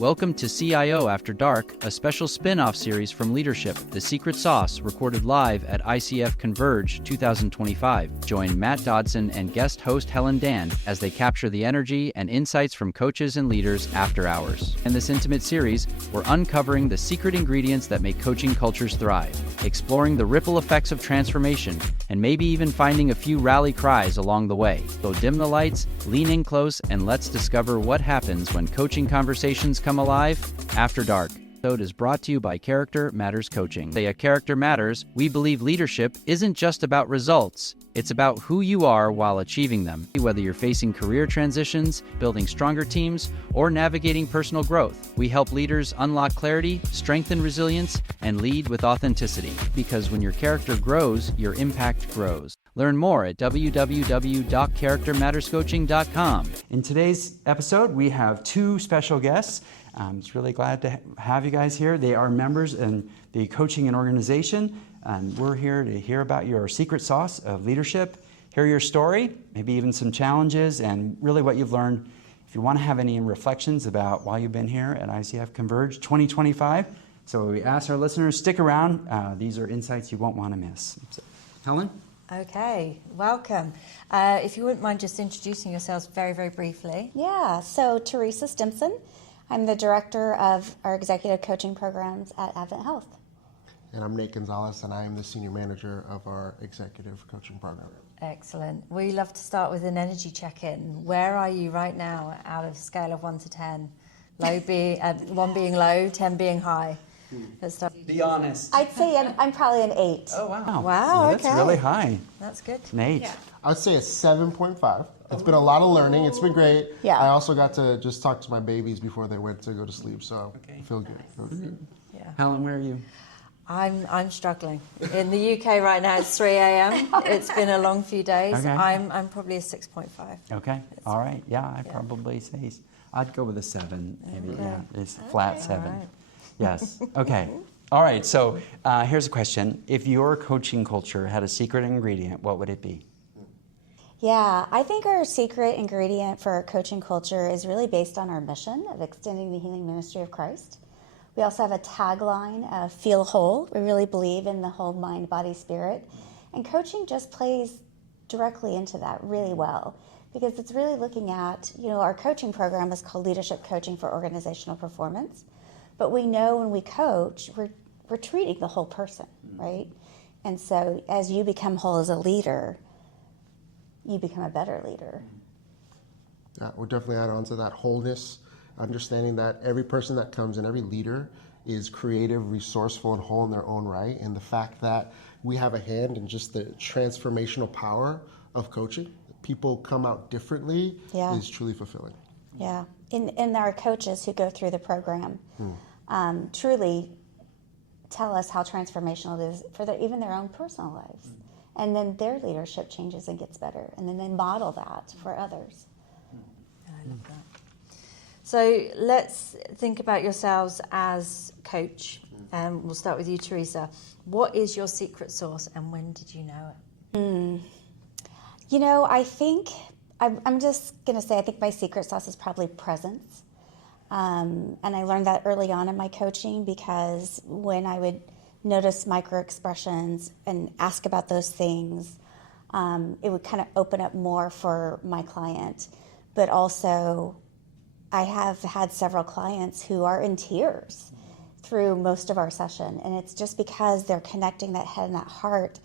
Welcome to CIO After Dark, a special spin-off series from Leadership, The Secret Sauce, recorded live at ICF Converge 2025. Join Matt Dodson and guest host Helen Dan as they capture the energy and insights from coaches and leaders after hours. In this intimate series, we're uncovering the secret ingredients that make coaching cultures thrive, exploring the ripple effects of transformation, and maybe even finding a few rally cries along the way. So dim the lights, lean in close, and let's discover what happens when coaching conversations come alive after dark. This episode is brought to you by Character Matters Coaching. At Character Matters, we believe leadership isn't just about results. It's about who you are while achieving them. Whether you're facing career transitions, building stronger teams, or navigating personal growth, we help leaders unlock clarity, strengthen resilience, and lead with authenticity. Because when your character grows, your impact grows. Learn more at www.charactermatterscoaching.com. In today's episode, we have two special guests. I'm just really glad to have you guys here. They are members in the coaching and organization, and we're here to hear about your secret sauce of leadership, hear your story, maybe even some challenges, and really what you've learned. If you want to have any reflections about why you've been here at ICF Converge 2025, so we ask our listeners, stick around. These are insights you won't want to miss. So, Helen? Okay, welcome. If you wouldn't mind just introducing yourselves very, very briefly. Yeah, so Teresa Stimson. I'm the director of our executive coaching programs at AdventHealth. And I'm Nate Gonzalez, and I am the senior manager of our executive coaching program. Excellent. We love to start with an energy check-in. Where are you right now out of a scale of 1 to 10? 1 being low, 10 being high. Let's start. Be honest. I'd say I'm probably an 8. Oh, wow. Wow, That's okay. really high. That's good. Nate? Yeah. I would say a 7.5. It's been a lot of learning. It's been great. Yeah. I also got to just talk to my babies before they went to go to sleep, so I feel good. Yeah. Helen, where are you? I'm struggling. In the UK right now, it's 3 a.m. It's been a long few days. Okay. I'm probably a 6.5. Okay, all right. Yeah, I'd probably say, I'd go with a 7, maybe. Okay. Yeah, it's a flat 7. All right. Yes, okay. All right, so here's a question. If your coaching culture had a secret ingredient, what would it be? Yeah, I think our secret ingredient for our coaching culture is really based on our mission of extending the healing ministry of Christ. We also have a tagline of feel whole. We really believe in the whole mind, body, spirit. And coaching just plays directly into that really well because it's really looking at, our coaching program is called Leadership Coaching for Organizational Performance. But we know when we coach, we're treating the whole person, right? And so as you become whole as a leader, you become a better leader. Yeah, we'll definitely add on to that wholeness, understanding that every person that comes in, every leader is creative, resourceful, and whole in their own right. And the fact that we have a hand in just the transformational power of coaching, people come out differently, is truly fulfilling. Yeah, and our coaches who go through the program truly tell us how transformational it is for even their own personal lives. And then their leadership changes and gets better. And then they model that for others. I love that. So let's think about yourselves as coach. We'll start with you, Teresa. What is your secret sauce and when did you know it? I think, I'm just going to say, I think my secret sauce is probably presence. And I learned that early on in my coaching because when I would notice micro expressions and ask about those things, it would kind of open up more for my client. But also, I have had several clients who are in tears through most of our session, and it's just because they're connecting that head and that heart.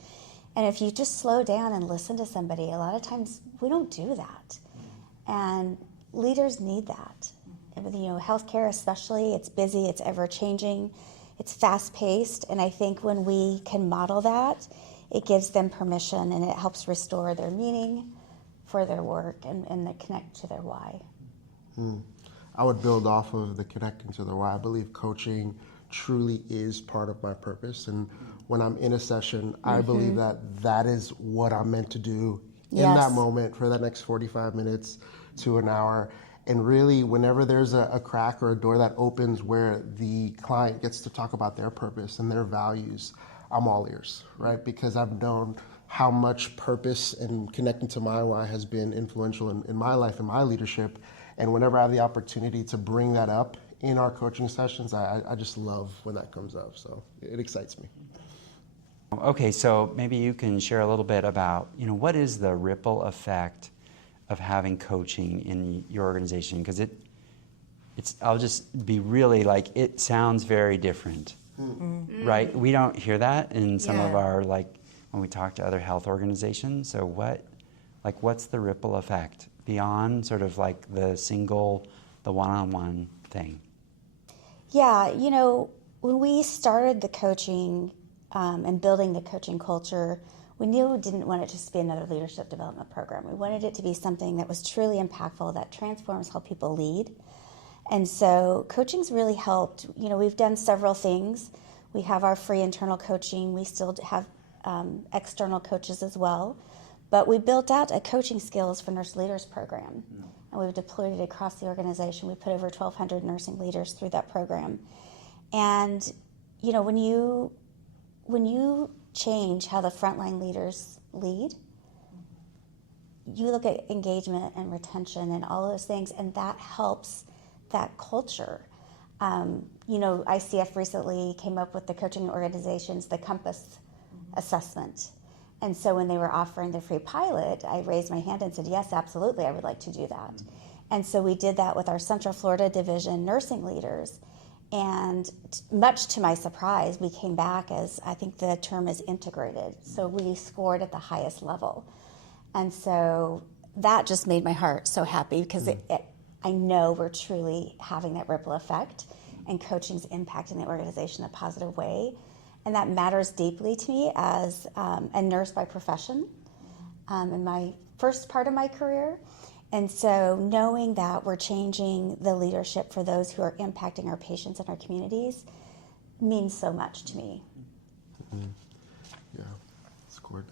And if you just slow down and listen to somebody, a lot of times we don't do that. And leaders need that. Healthcare especially, it's busy, it's ever-changing, it's fast-paced, and I think when we can model that, it gives them permission and it helps restore their meaning for their work and they connect to their why. I would build off of the connecting to the why. I believe coaching truly is part of my purpose, and when I'm in a session, I believe that is what I'm meant to do in that moment for that next 45 minutes to an hour. And really, whenever there's a crack or a door that opens where the client gets to talk about their purpose and their values, I'm all ears, right? Because I've known how much purpose and connecting to my why has been influential in my life and my leadership. And whenever I have the opportunity to bring that up in our coaching sessions, I just love when that comes up. So it excites me. Okay, so maybe you can share a little bit about, what is the ripple effect of having coaching in your organization? Because I'll just be really it sounds very different, right? We don't hear that in some of our, when we talk to other health organizations. So what's the ripple effect beyond sort of the one-on-one thing? Yeah, when we started the coaching and building the coaching culture, we knew we didn't want it just to be another leadership development program. We wanted it to be something that was truly impactful, that transforms how people lead. And so coaching's really helped. We've done several things. We have our free internal coaching. We still have external coaches as well. But we built out a coaching skills for nurse leaders program. And we've deployed it across the organization. We put over 1,200 nursing leaders through that program. And, when you change how the frontline leaders lead, you look at engagement and retention and all those things, and that helps that culture. ICF recently came up with the coaching organizations, the Compass assessment. And so when they were offering the free pilot, I raised my hand and said, yes, absolutely, I would like to do that. And so we did that with our Central Florida Division nursing leaders. And much to my surprise, we came back as, I think the term is integrated. So we scored at the highest level. And so that just made my heart so happy, because I know we're truly having that ripple effect, and coaching's impacting the organization in a positive way. And that matters deeply to me as a nurse by profession in my first part of my career. And so knowing that we're changing the leadership for those who are impacting our patients and our communities means so much to me. Mm-hmm. Yeah,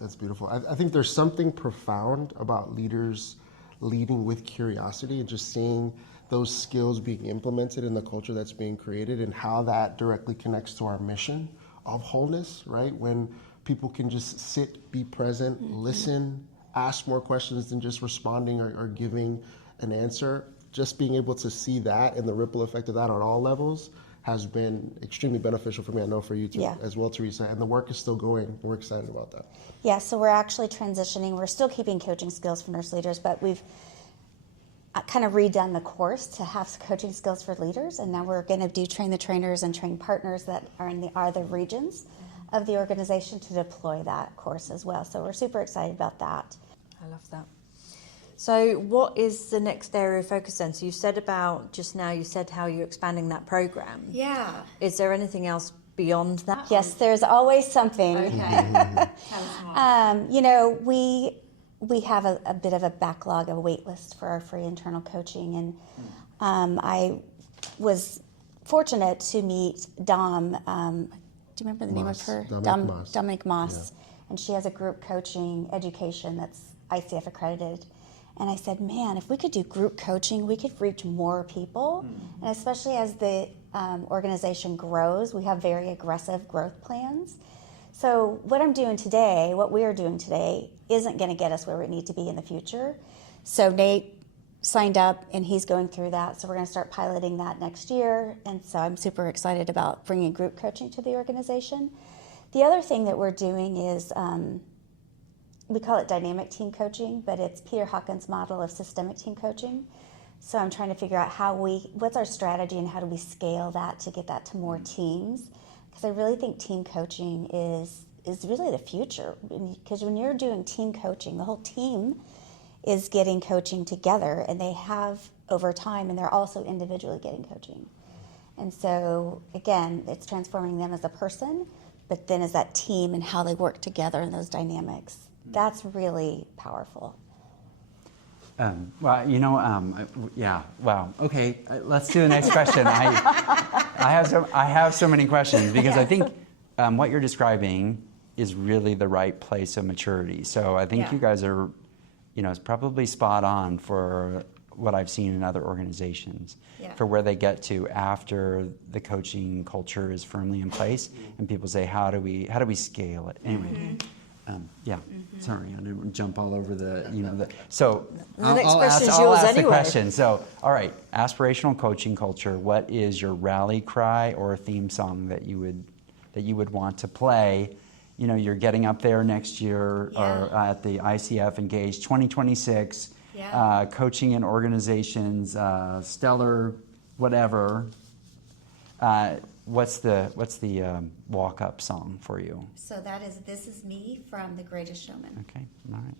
that's beautiful. I think there's something profound about leaders leading with curiosity and just seeing those skills being implemented in the culture that's being created, and how that directly connects to our mission of wholeness, right? When people can just sit, be present, listen, ask more questions than just responding or giving an answer. Just being able to see that and the ripple effect of that on all levels has been extremely beneficial for me. I know for you too, as well, Teresa. And the work is still going. We're excited about that. Yeah, so we're actually transitioning. We're still keeping coaching skills for nurse leaders, but we've kind of redone the course to have coaching skills for leaders. And now we're going to train the trainers and train partners that are in the other regions of the organization to deploy that course as well. So we're super excited about that. I love that. So what is the next area of focus then? So you said how you're expanding that program. Yeah. Is there anything else beyond that? Yes, there's always something. Okay. We have a bit of a backlog, a wait list for our free internal coaching. And I was fortunate to meet Dom. Do you remember the name of her? Dominic Moss. Yeah. And she has a group coaching education that's ICF accredited. And I said, man, if we could do group coaching, we could reach more people. And especially as the organization grows, we have very aggressive growth plans. So what we are doing today, isn't going to get us where we need to be in the future. So Nate signed up, and he's going through that. So we're going to start piloting that next year. And so I'm super excited about bringing group coaching to the organization. The other thing that we're doing is, we call it dynamic team coaching, but it's Peter Hawkins' model of systemic team coaching. So I'm trying to figure out what's our strategy and how do we scale that to get that to more teams? Because I really think team coaching is really the future. Because when you're doing team coaching, the whole team is getting coaching together, and they have over time, and they're also individually getting coaching. And so again, it's transforming them as a person, but then as that team and how they work together in those dynamics. That's really powerful. Yeah. Wow. Okay. Let's do the next question. I have so many questions, because I think what you're describing is really the right place of maturity. So I think you guys are, it's probably spot on for what I've seen in other organizations, for where they get to after the coaching culture is firmly in place, and people say, how do we scale it? Anyway. Yeah, sorry, I didn't jump all over the, so The next I'll question is I'll yours ask the anyway. question. So, all right, aspirational coaching culture, what is your rally cry or theme song that you would want to play? You're getting up there next year or at the ICF Engage 2026, coaching in organizations, stellar, whatever. What's the walk-up song for you? So that is This Is Me from The Greatest Showman. Okay, all right.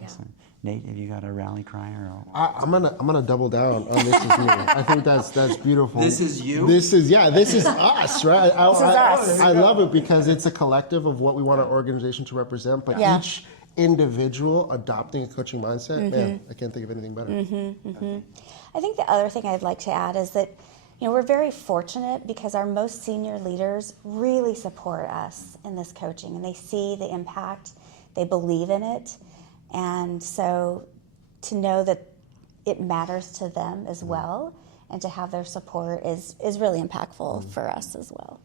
Excellent. Nate, have you got a rally cry or? I'm gonna double down on This Is Me. I think that's beautiful. This is you? This is us, right? This is us. I love it because it's a collective of what we want our organization to represent, but each individual adopting a coaching mindset, man, I can't think of anything better. I think the other thing I'd like to add is that we're very fortunate because our most senior leaders really support us in this coaching, and they see the impact, they believe in it, and so to know that it matters to them as well and to have their support is really impactful for us as well.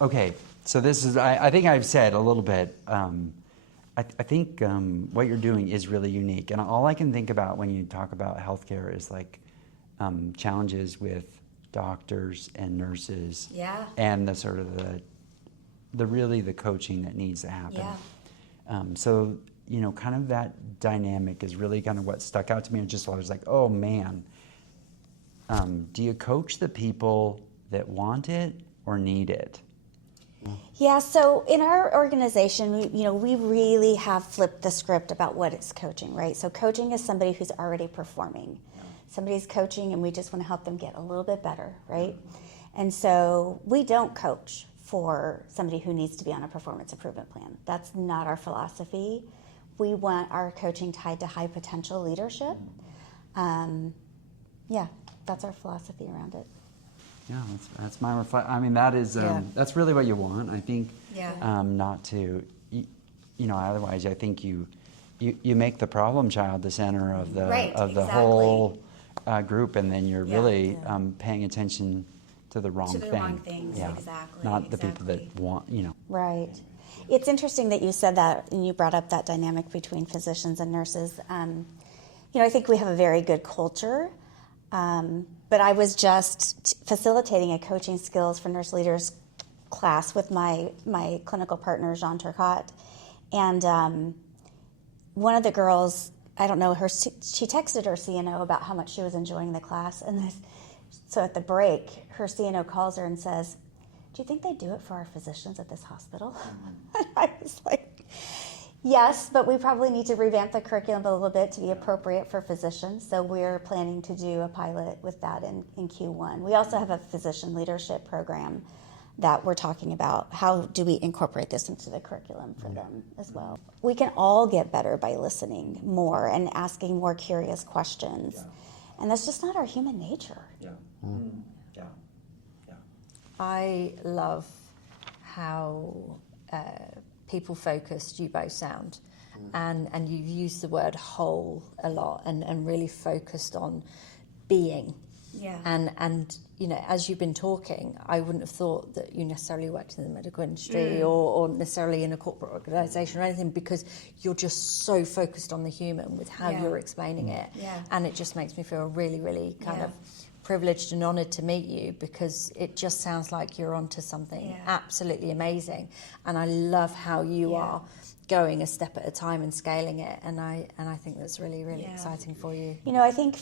Okay, so this is, I think I've said a little bit, I think what you're doing is really unique, and all I can think about when you talk about healthcare is like challenges with doctors and nurses, and the sort of the really the coaching that needs to happen. So kind of that dynamic is really kind of what stuck out to me. And I was like, oh man, do you coach the people that want it or need it? Yeah, so in our organization, we really have flipped the script about what is coaching, right? So coaching is somebody who's already performing. Somebody's coaching and we just want to help them get a little bit better, right? And so we don't coach for somebody who needs to be on a performance improvement plan. That's not our philosophy. We want our coaching tied to high potential leadership. That's our philosophy around it. Yeah, that's my reflection. I mean, that is that's really what you want. I think not to, otherwise I think you make the problem child the center of the whole group, and then you're really paying attention to the wrong thing. Wrong things, exactly. Not the people that want, Right. It's interesting that you said that, and you brought up that dynamic between physicians and nurses. I think we have a very good culture, but I was just facilitating a coaching skills for nurse leaders class with my clinical partner, Jean Turcotte, and one of the girls, I don't know, she texted her CNO about how much she was enjoying the class, and so at the break, her CNO calls her and says, "Do you think they do it for our physicians at this hospital?" And I was like, yes, but we probably need to revamp the curriculum a little bit to be appropriate for physicians, so we're planning to do a pilot with that in Q1. We also have a physician leadership program that we're talking about. How do we incorporate this into the curriculum for them as well? We can all get better by listening more and asking more curious questions. And that's just not our human nature. I love how people-focused you both sound. And you've used the word whole a lot and really focused on being. And as you've been talking, I wouldn't have thought that you necessarily worked in the medical industry or necessarily in a corporate organisation or anything, because you're just so focused on the human with how you're explaining it. And it just makes me feel really, really kind of privileged and honoured to meet you, because it just sounds like you're onto something absolutely amazing. And I love how you are going a step at a time and scaling it. And I think that's really, really exciting for you. I think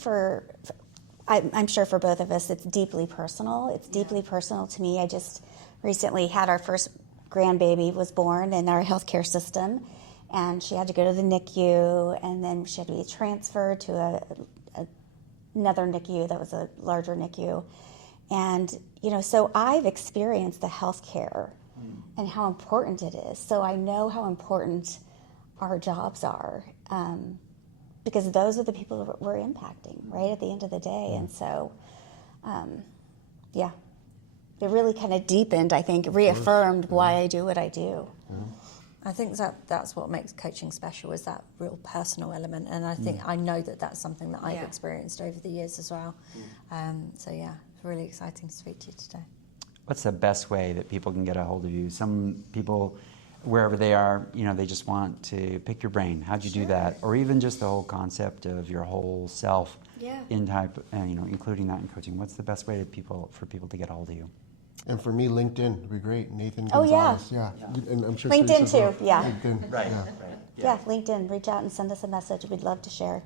I'm sure for both of us, it's deeply personal. It's deeply personal to me. I just recently had our first grandbaby was born in our healthcare system, and she had to go to the NICU, and then she had to be transferred to another NICU that was a larger NICU. And, so I've experienced the healthcare and how important it is. So I know how important our jobs are. Because those are the people that we're impacting, right, at the end of the day. And so, it really kind of deepened, I think, reaffirmed why I do what I do. I think that's what makes coaching special, is that real personal element. And I know that that's something that I've experienced over the years as well. It's really exciting to speak to you today. What's the best way that people can get a hold of you? Some people wherever they are, they just want to pick your brain. How'd you do that? Or even just the whole concept of your whole self in type, including that in coaching. What's the best way for people to get a hold of you? And for me, LinkedIn would be great. Nathan Oh, Gonzalez. Yeah. And I'm sure LinkedIn Teresa too, yeah. LinkedIn. Right. Yeah, LinkedIn. Reach out and send us a message. We'd love to share.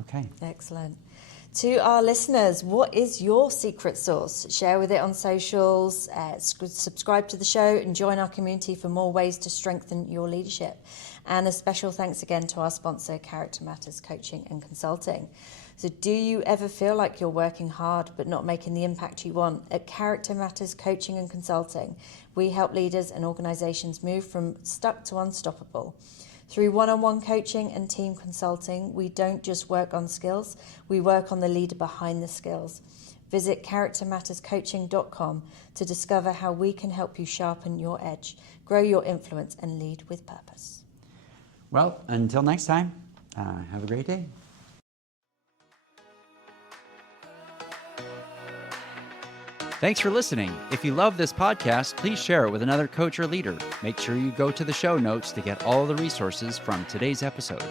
Okay. Excellent. To our listeners, what is your secret sauce? Share with it on socials, subscribe to the show, and join our community for more ways to strengthen your leadership. And a special thanks again to our sponsor, Character Matters Coaching and Consulting. So do you ever feel like you're working hard but not making the impact you want? At Character Matters Coaching and Consulting, we help leaders and organizations move from stuck to unstoppable. Through one-on-one coaching and team consulting, we don't just work on skills, we work on the leader behind the skills. Visit charactermatterscoaching.com to discover how we can help you sharpen your edge, grow your influence, and lead with purpose. Well, until next time, have a great day. Thanks for listening. If you love this podcast, please share it with another coach or leader. Make sure you go to the show notes to get all the resources from today's episode.